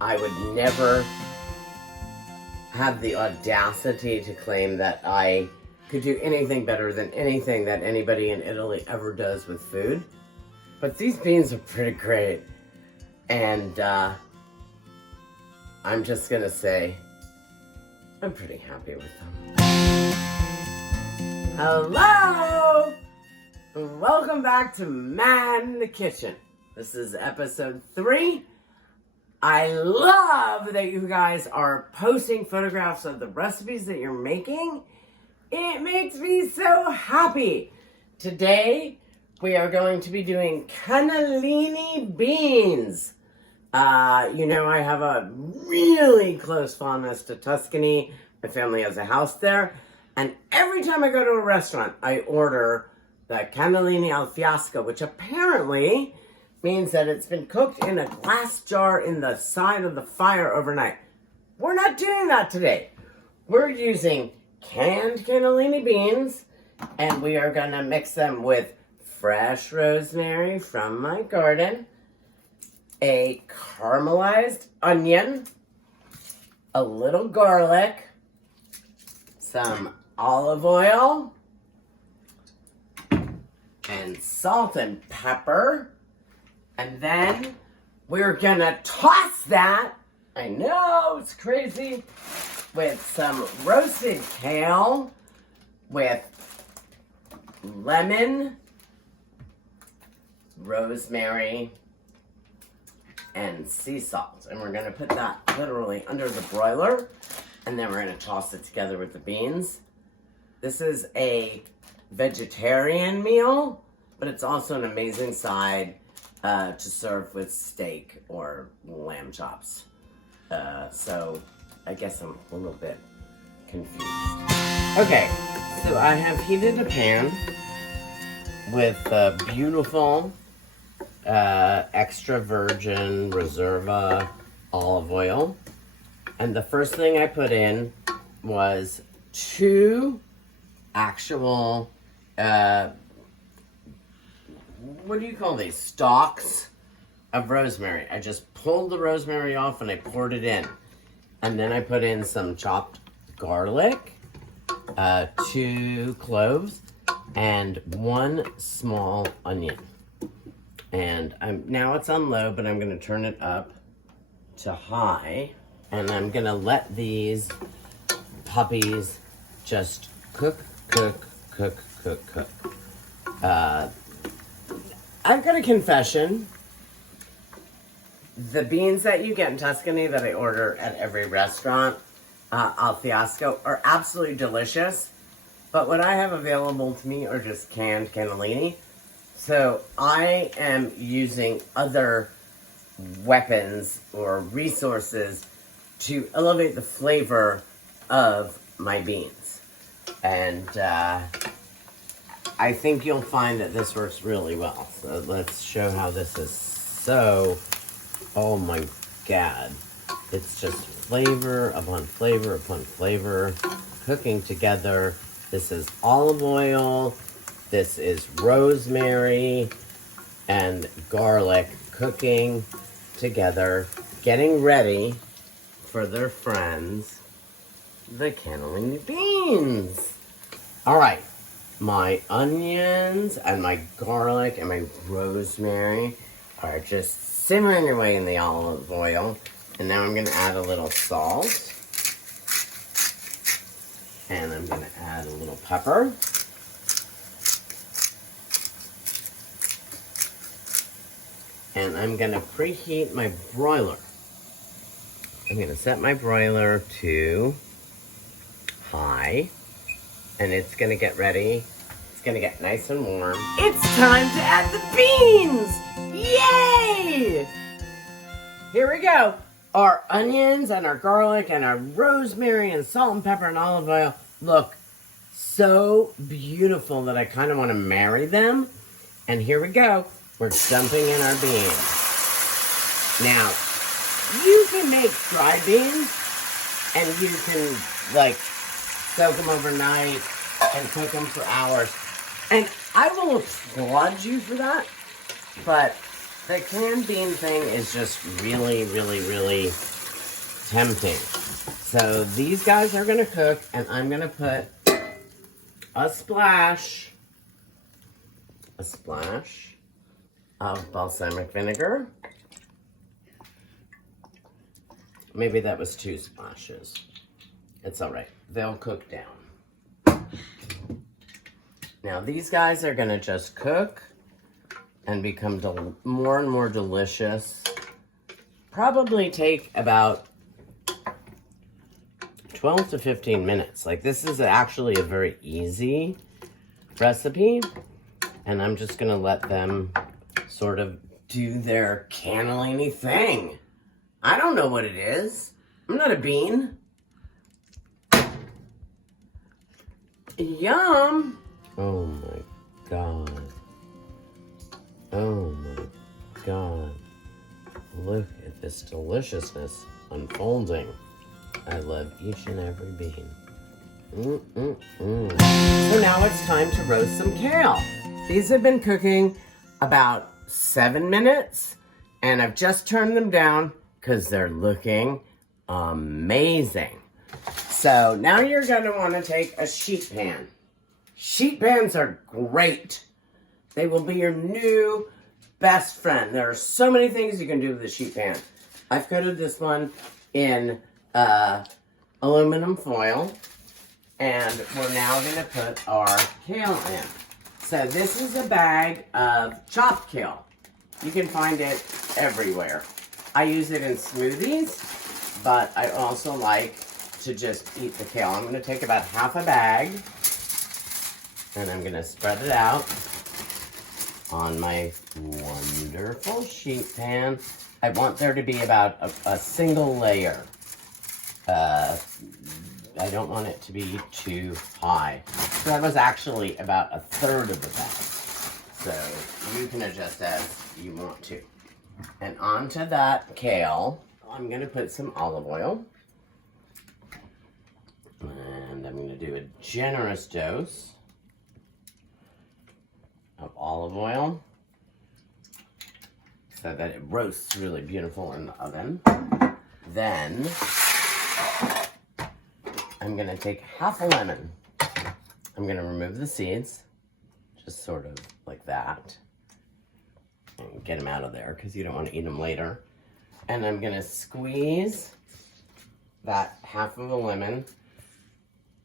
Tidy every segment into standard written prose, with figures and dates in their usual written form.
I would never have the audacity to claim that I could do anything better than anything that anybody in Italy ever does with food. But these beans are pretty great. And I'm just gonna say, I'm pretty happy with them. Hello! Welcome back to Man in the Kitchen. This is episode 3. I love that you guys are posting photographs of the recipes that you're making. It makes me so happy. Today, we are going to be doing cannellini beans. You know, I have a really close fondness to Tuscany. My family has a house there. And every time I go to a restaurant, I order the cannellini al fiasco, which apparently means that it's been cooked in a glass jar in the side of the fire overnight. We're not doing that today. We're using canned cannellini beans, and we are gonna mix them with fresh rosemary from my garden, a caramelized onion, a little garlic, some olive oil, and salt and pepper. And then we're gonna toss that, I know, it's crazy, with some roasted kale, with lemon, rosemary, and sea salt. And we're gonna put that literally under the broiler, and then we're gonna toss it together with the beans. This is a vegetarian meal, but it's also an amazing side to serve with steak or lamb chops. So I guess I'm a little bit confused. Okay, so I have heated a pan with beautiful extra virgin Reserva olive oil. And the first thing I put in was 2 actual what do you call these? Stalks of rosemary. I just pulled the rosemary off and I poured it in. And then I put in some chopped garlic, 2 cloves, and 1 small onion. And now it's on low, but I'm gonna turn it up to high. And I'm gonna let these puppies just cook. I've got a confession. The beans that you get in Tuscany that I order at every restaurant, al fiasco, are absolutely delicious. But what I have available to me are just canned cannellini. So I am using other weapons or resources to elevate the flavor of my beans. And I think you'll find that this works really well. So let's show how this is so, oh my God. It's just flavor upon flavor upon flavor cooking together. This is olive oil. This is rosemary and garlic cooking together, getting ready for their friends, the cannellini beans. All right. My onions and my garlic and my rosemary are just simmering away in the olive oil. And now I'm going to add a little salt. And I'm going to add a little pepper. And I'm going to preheat my broiler. I'm going to set my broiler to high. And it's gonna get ready. It's gonna get nice and warm. It's time to add the beans! Yay! Here we go. Our onions and our garlic and our rosemary and salt and pepper and olive oil look so beautiful that I kind of want to marry them. And here we go. We're dumping in our beans. Now, you can make dry beans and you can like soak them overnight and cook them for hours. And I will applaud you for that. But The canned bean thing is just really, really, really tempting. So these guys are going to cook, and I'm going to put a splash of balsamic vinegar. Maybe that was 2 splashes. It's all right. They'll cook down. Now these guys are going to just cook and become more and more delicious. Probably take about 12 to 15 minutes. Like, this is actually a very easy recipe, and I'm just gonna let them sort of do their cannellini thing. I don't know what it is. I'm not a bean. Yum! Oh my God. Oh my God. Look at this deliciousness unfolding. I love each and every bean. So now it's time to roast some kale. These have been cooking about 7 minutes, and I've just turned them down because they're looking amazing. So now you're going to want to take a sheet pan. Sheet pans are great. They will be your new best friend. There are so many things you can do with a sheet pan. I've coated this one in aluminum foil, and we're now going to put our kale in. So this is a bag of chopped kale. You can find it everywhere. I use it in smoothies, but I also like to just eat the kale. I'm going to take about half a bag, and I'm going to spread it out on my wonderful sheet pan. I want there to be about a single layer. I don't want it to be too high. So that was actually about a third of the bag. So you can adjust as you want to. And onto that kale, I'm going to put some olive oil. And I'm going to do a generous dose of olive oil so that it roasts really beautiful in the oven. Then I'm going to take half a lemon. I'm going to remove the seeds, just sort of like that, and get them out of there because you don't want to eat them later. And I'm going to squeeze that half of a lemon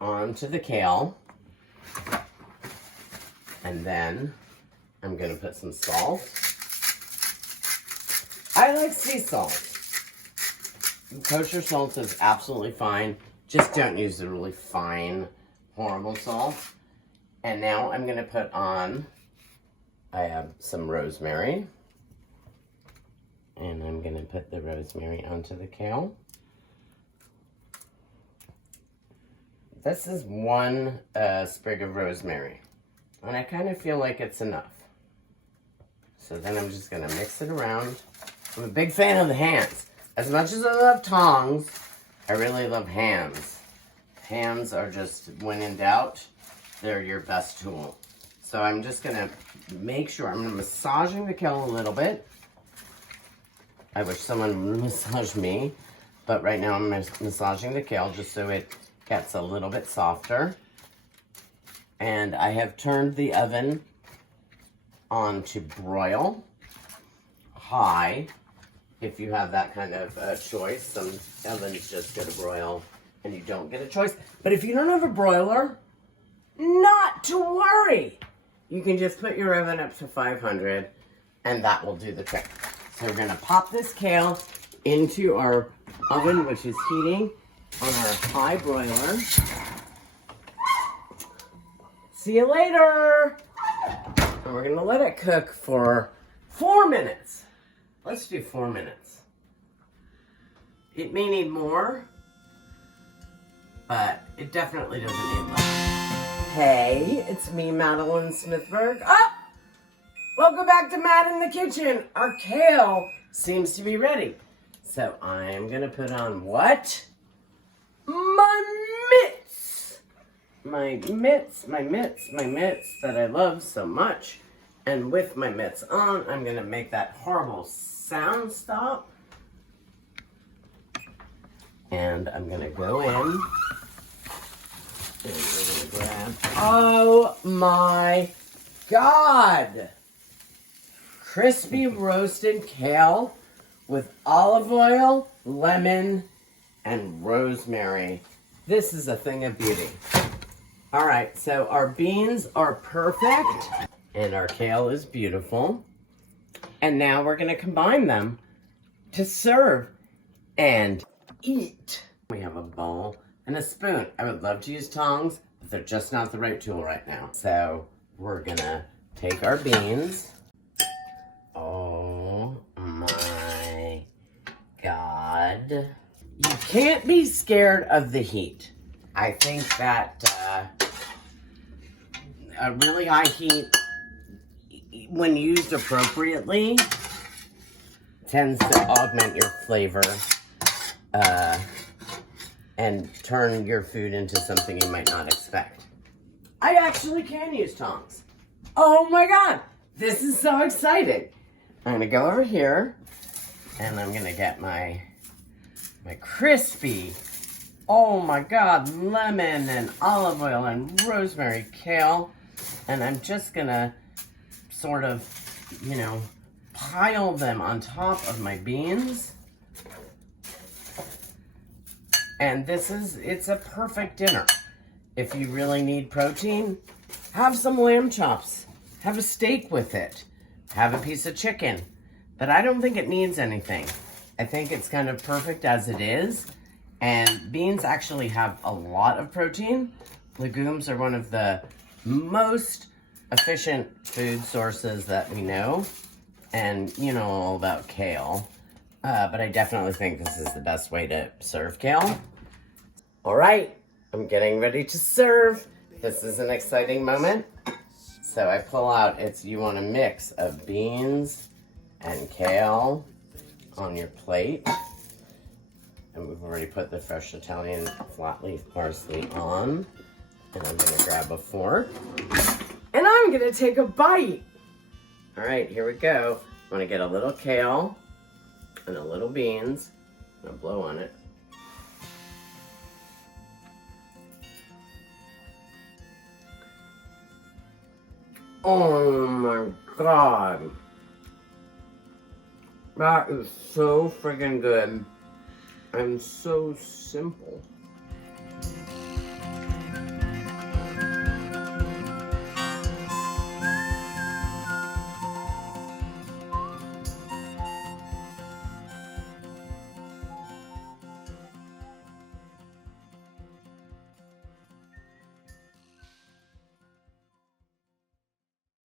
onto the kale. And then I'm going to put some salt. I like sea salt. Kosher salt is absolutely fine. Just don't use the really fine, horrible salt. And now I'm going to put on, I have some rosemary. And I'm going to put the rosemary onto the kale. This is 1 sprig of rosemary. And I kind of feel like it's enough. So then I'm just going to mix it around. I'm a big fan of the hands. As much as I love tongs, I really love hands. Hands are just, when in doubt, they're your best tool. So I'm just going to make sure, I'm massaging the kale a little bit. I wish someone would massage me, but right now I'm massaging the kale just so it gets a little bit softer. And I have turned the oven on to broil high. If you have that kind of choice, some ovens just go to broil and you don't get a choice. But if you don't have a broiler, not to worry. You can just put your oven up to 500 and that will do the trick. So we're gonna pop this kale into our oven, which is heating on our high broiler. See you later. And we're gonna let it cook for 4 minutes. Let's do 4 minutes. It may need more, but it definitely doesn't need less. Hey, it's me, Madeline Smithberg. Oh! Welcome back to Matt in the Kitchen. Our kale seems to be ready. So I'm gonna put on what? My mitts. My mitts that I love so much. And with my mitts on, I'm gonna make that horrible sound stop. And I'm gonna go in. And we're gonna grab, oh my God! Crispy roasted kale with olive oil, lemon, and rosemary. This is a thing of beauty. All right, so our beans are perfect and our kale is beautiful. And now we're gonna combine them to serve and eat. We have a bowl and a spoon. I would love to use tongs, but they're just not the right tool right now. So we're gonna take our beans. Oh my God. You can't be scared of the heat. I think that a really high heat, when used appropriately, tends to augment your flavor and turn your food into something you might not expect. I actually can use tongs. Oh my God, this is so exciting. I'm gonna go over here and I'm gonna get my crispy, oh my God, lemon and olive oil and rosemary kale. And I'm just gonna sort of, you know, pile them on top of my beans. And it's a perfect dinner. If you really need protein, have some lamb chops. Have a steak with it. Have a piece of chicken. But I don't think it needs anything. I think it's kind of perfect as it is. And beans actually have a lot of protein. Legumes are one of the most efficient food sources that we know. And you know all about kale. But I definitely think this is the best way to serve kale. All right, I'm getting ready to serve. This is an exciting moment. So I pull out, you want a mix of beans and kale on your plate. And we've already put the fresh Italian flat leaf parsley on. And I'm gonna grab a fork. And I'm gonna take a bite. All right, here we go. I'm gonna get a little kale and a little beans. I'm gonna blow on it. Oh my God. That is so friggin' good and so simple.